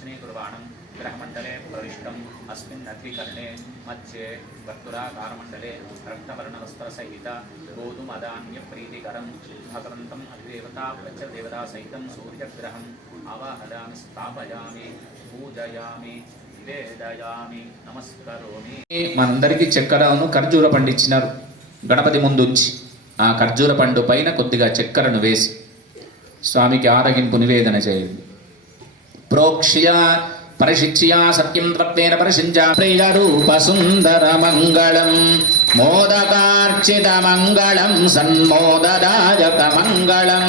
Maroon రక్షణీకుర్వాణం గ్రహమండలే ప్రవిష్టం అస్మిన్ నద్వికర్ణే మధ్యే వర్తులాకారమండలే రక్తవర్ణవస్త్రసహిత గోధుమదాన్యప్రీతికరం భగవంతం అధిదేవతా ప్రత్యదేవతా సహితం సూర్యగ్రహం ఆవాహయామి స్థాపయామి పూజయామి నివేదయామి నమస్కరోమి మనందరికీ చక్కెరను ఖర్జూర పండు ఇచ్చినారు గణపతి ముందు ఆ ఖర్జూర పండు పైన కొద్దిగా చక్కెరను వేసి స్వామికి ఆరగింపు నివేదన చేయండి. ప్రోక్ష్య పరిశిక్ష్యా సత్యం త్వక్తేన పరిశించ. ప్రియ రూప సుందర మంగళం మోదకార్చిత మంగళం సన్మోదదాయక మంగళం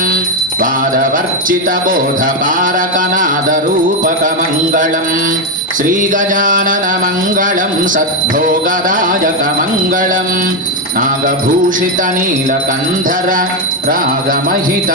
వాదవర్చిత బోధకారకనాద రూపక మంగళం శ్రీ గజానన మంగళం సద్భోగదాయక మంగళం నాగభూషిత నీలకంధర రాగమహిత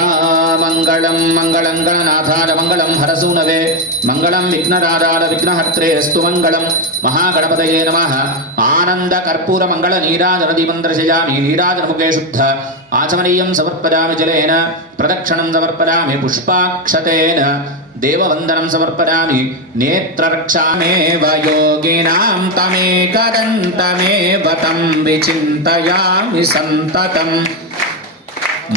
మంగళం మంగళం గణనాథాయ మంగళం హరసూనవే. మంగళం విఘ్నరాజాల విఘ్నహర్త్రే అస్తు మంగళం. మహాగణపతయే నమ. ఆనంద కర్పూర మంగళ నీరాజన దీపందర్శయామి నీరాజనముఖే దేవవందనం సమర్పయామి నేత్రరక్షామేవ యోగినాం తమేకదంతమేవ తం విచింతయామి సంతతం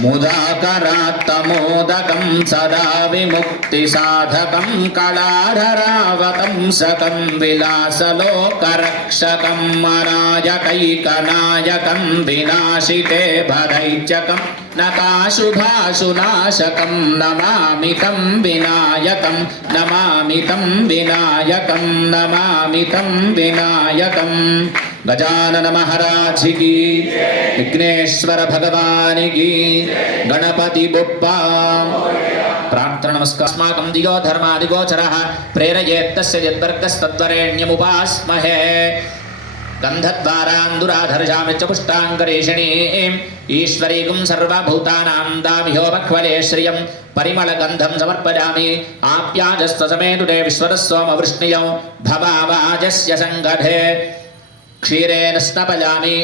ముదాకరాత్తమోదకం సదా విముక్తి సాధకం కళాధరావతం సకం విలాసలోకరక్షకం మరాజకైకనాయకం వినాశితే భరైచకం నకాశుభాశునాశకం వినాయకం నమామితం వినాయకం गजानन महाराज की विघ्नेश्वर भगवान की गणपति बुप्पा प्रार्थना नमस्कार अस्माकं दिगो धर्मादिगोचरः, प्रेरयेत्तस्य यद्वर्गस्तद्वरेण्यमुपास्महे। गन्धद्वारां दुराधर्षामि च पुष्टाङ्गरेषिणीम् सर्वभूतानां दामिहो श्रियं परिमलगन्धं समर्पयामि। भवावाजस्य क्षीरेण स्नपजामि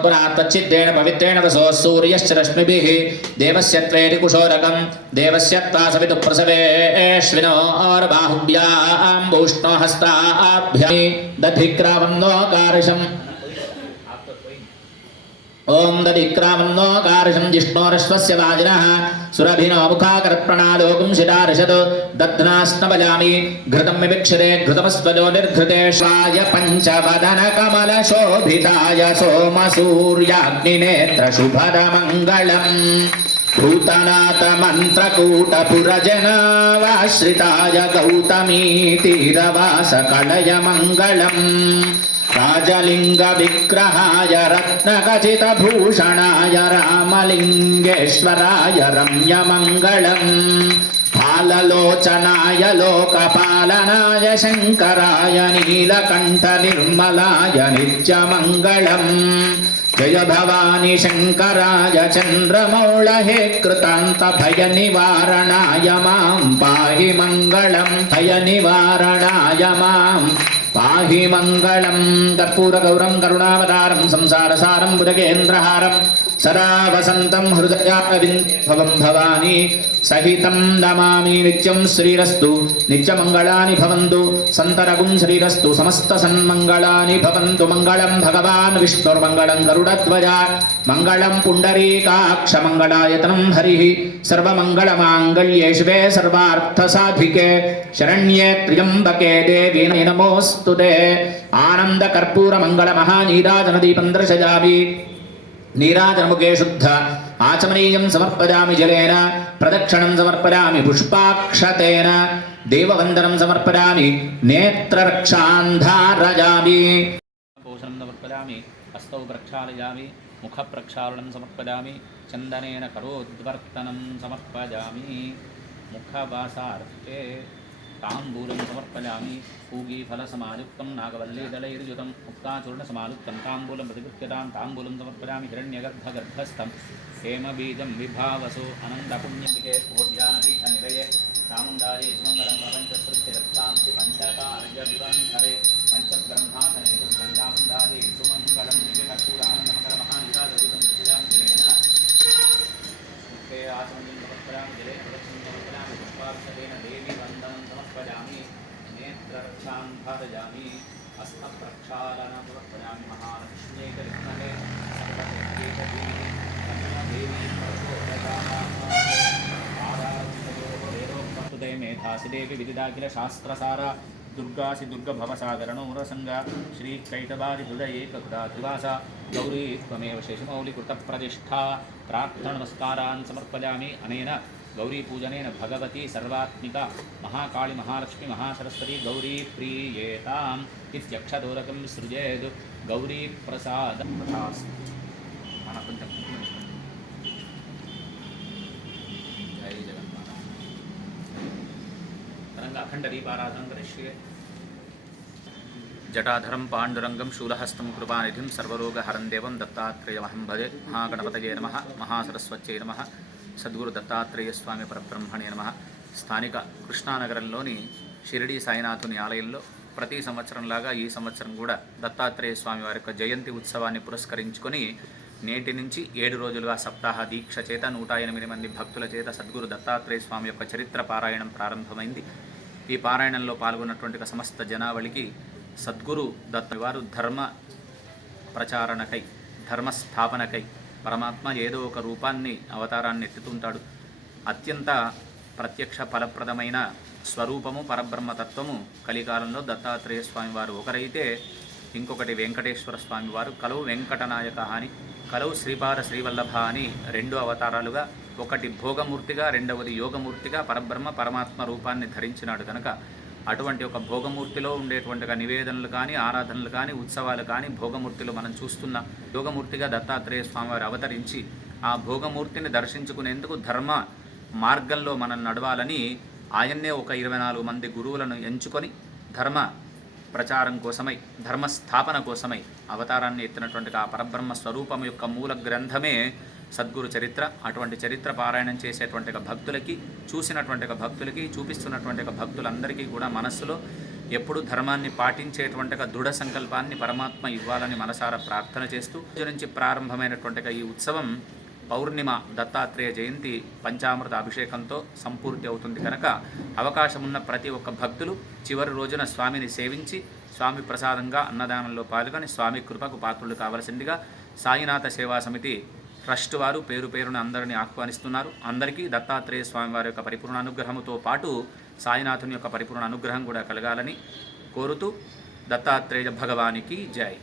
पुरात्तच्चिद्रेण पवित्रेण वसो सूर्यश्च रश्मिभिः। देवस्य त्वेति कुशोरकं देवस्य त्वा सवितु प्रसवेष्विनो और्बाहुभ्याम्बूष्णो हस्ताभ्यामि। दधिक्रावन्नो ఓం దధిక్రావన్నోకార్షం జిష్ణోరశ్వస్య వాజిన సురభినో ముఖాకరప్రణాలోకం శిరార్షత్ దధ్నాస్నపయామి ఘృతం వివిక్షరే ఘృతమస్వజో నిర్ఘృతేష్వాయ పంచవదన కమల శోభితాయ సోమ సూర్యాగ్నినేత్ర శుభద మంగళం భూతనాథ మంత్రకూట పురజనావాశ్రితాయ గౌతమీ తీరవాస కళయ మంగళం రాజలింగ విగ్రహాయ రత్నఖచిత భూషణాయ రామలింగేశ్వరాయ రమ్యమంగళం. బాలలోచనాయ లోకపాలనాయ శంకరాయ నీలకంఠ నిర్మలాయ నిత్యమంగళం. జయ భవాని శంకరాయ చంద్రమౌళహే కృతాంత భయ నివారణాయ మాం పాహి మంగళం. భయ నివారణాయ మాం పాహి మంగళం కర్పూరగౌరం కరుణావతారం సంసారసారం భుజగేంద్రహారం సదా सदा वसन्तं हृदयारविन्दभवं भवानी सहितं नमामि नित्यं श्रीरस्तु नित्यमङ्गलानि भवन्तु सन्तरगुं श्रीरस्तु समस्तसन्मङ्गलानि भवन्तु मङ्गलं भगवान् विष्णुर्मङ्गलं गरुडध्वजा मङ्गलं पुण्डरीकाक्षमङ्गलायतनं हरिः सर्वमङ्गलमाङ्गल्ये शिवे सर्वार्थसाधिके शरण्ये त्र्यम्बके देवी नमोऽस्तु ते आनन्दकर्पूरमङ्गलमहानीराजनदीपं दर्शयामि నీరాజనముఖే శుద్ధ ఆచమనీయం సమర్పయామి జలేన ప్రదక్షిణం సమర్పయామి పుష్పాక్షతేన దేవవందనం సమర్పయామి నేత్రరక్షాంధారజామి. పోషణం సమర్పయామి హస్తౌ ప్రక్షాళయామి ముఖ ప్రక్షాళనం సమర్పయామి చందనేన కరోద్వర్తనం సమర్పయామి ముఖవాసార్థే ताम्बूलं समर्पयामि पूगीफलसमायुक्तं नागवल्लीदलैर्युतं मुक्ताचूर्णसमायुक्तं ताम्बूलं प्रतिगृह्यतां ताम्बूलं समर्पयामि हिरण्यगर्भगर्भस्थं हेमबीजं विभावसो अनन्दपुण्यमिहे भोज्यानपीठनिलये हस्तप्रक्षालनं प्रयामि महालक्ष्म्यै करिष्णे सर्वदेवी देवी प्रस्तुते विदिदाखिल शास्त्रसारा దుర్గాసి దుర్గ భవసాగరణౌరసంగా శ్రీకైటబాది హృదయే కృతా త్రివాస గౌరీ త్వమేవ శేషమౌళి కృత ప్రతిష్ఠా ప్రార్థన నమస్కారాన్ అనేన गौरी गौरीपूजनेन भगवती सर्वात्मिका महाकाळिमहालक्ष्मी महासरस्वती गौरी प्रीयेताम् इत्यक्षदोरकं सृजेद् गौरीप्रसादं तथास्तु जय जगन्माता तरंग अखण्डदीपाराधनं करिष्ये जटाधरं पाण्डुरङ्गं शूलहस्तं कृपानिधिं सर्वरोगहरं दत्तात्रेयमहं भजे महागणपतये नमः, महासरस्वत्यै नमः। సద్గురు దత్తాత్రేయ స్వామి పరబ్రహ్మణే నమ. స్థానిక కృష్ణానగరంలోని షిరిడి సాయినాథుని ఆలయంలో ప్రతి సంవత్సరంలాగా ఈ సంవత్సరం కూడా దత్తాత్రేయ స్వామి వారి యొక్క జయంతి ఉత్సవాన్ని పురస్కరించుకొని నేటి నుంచి ఏడు రోజులుగా సప్తాహ దీక్ష చేత నూట ఎనిమిది మంది భక్తుల చేత సద్గురు దత్తాత్రేయ స్వామి యొక్క చరిత్ర పారాయణం ప్రారంభమైంది. ఈ పారాయణంలో పాల్గొన్నటువంటి సమస్త జనావళికి సద్గురు దత్త వారు ధర్మ ప్రచారణకై ధర్మస్థాపనకై పరమాత్మ ఏదో ఒక రూపాన్ని అవతారాన్ని ఎత్తుతుంటాడు. అత్యంత ప్రత్యక్ష ఫలప్రదమైన స్వరూపము పరబ్రహ్మతత్వము కలికాలంలో దత్తాత్రేయ స్వామివారు. ఒకరైతే ఇంకొకటి వెంకటేశ్వర స్వామివారు. కలవు వెంకటనాయక అని కలవు శ్రీపాద శ్రీవల్లభ అని రెండు అవతారాలుగా ఒకటి భోగమూర్తిగా రెండవది యోగమూర్తిగా పరబ్రహ్మ పరమాత్మ రూపాన్ని ధరించినాడు కనుక అటువంటి ఒక భోగమూర్తిలో ఉండేటువంటి నివేదనలు కానీ ఆరాధనలు కానీ ఉత్సవాలు కానీ భోగమూర్తిలో మనం చూస్తున్న యోగమూర్తిగా దత్తాత్రేయ స్వామివారు అవతరించి ఆ భోగమూర్తిని దర్శించుకునేందుకు ధర్మ మార్గంలో మనం నడవాలని ఆయన్నే ఒక ఇరవై నాలుగు మంది గురువులను ఎంచుకొని ధర్మ ప్రచారం కోసమై ధర్మస్థాపన కోసమై అవతారాన్ని ఎత్తినటువంటి ఆ పరబ్రహ్మ స్వరూపం యొక్క మూల గ్రంథమే సద్గురు చరిత్ర అటువంటి చరిత్ర పారాయణం చేసేటువంటి భక్తులకి చూసినటువంటి భక్తులకి చూపిస్తున్నటువంటి భక్తులందరికీ కూడా మనస్సులో ఎప్పుడు ధర్మాన్ని పాటించేటువంటి దృఢ సంకల్పాన్ని పరమాత్మ ఇవ్వాలని మనసారా ప్రార్థన చేస్తూ ఈ నుంచి ప్రారంభమైనటువంటి ఈ ఉత్సవం పౌర్ణిమ దత్తాత్రేయ జయంతి పంచామృత అభిషేకంతో సంపూర్తి అవుతుంది కనుక అవకాశం ఉన్న ప్రతి ఒక్క భక్తులు చివరి రోజున స్వామిని సేవించి స్వామి ప్రసాదంగా అన్నదానంలో పాల్గొని స్వామి కృపకు పాత్రులు కావలసిందిగా సాయినాథ సేవా సమితి ట్రస్ట్ వారు పేరు పేరున అందరిని ఆహ్వానిస్తున్నారు. అందరికీ దత్తాత్రేయ స్వామి వారి యొక్క పరిపూర్ణ అనుగ్రహముతో పాటు సాయినాథుని యొక్క పరిపూర్ణ అనుగ్రహం కూడా కలగాలని కోరుతూ దత్తాత్రేయ భగవానికి జై.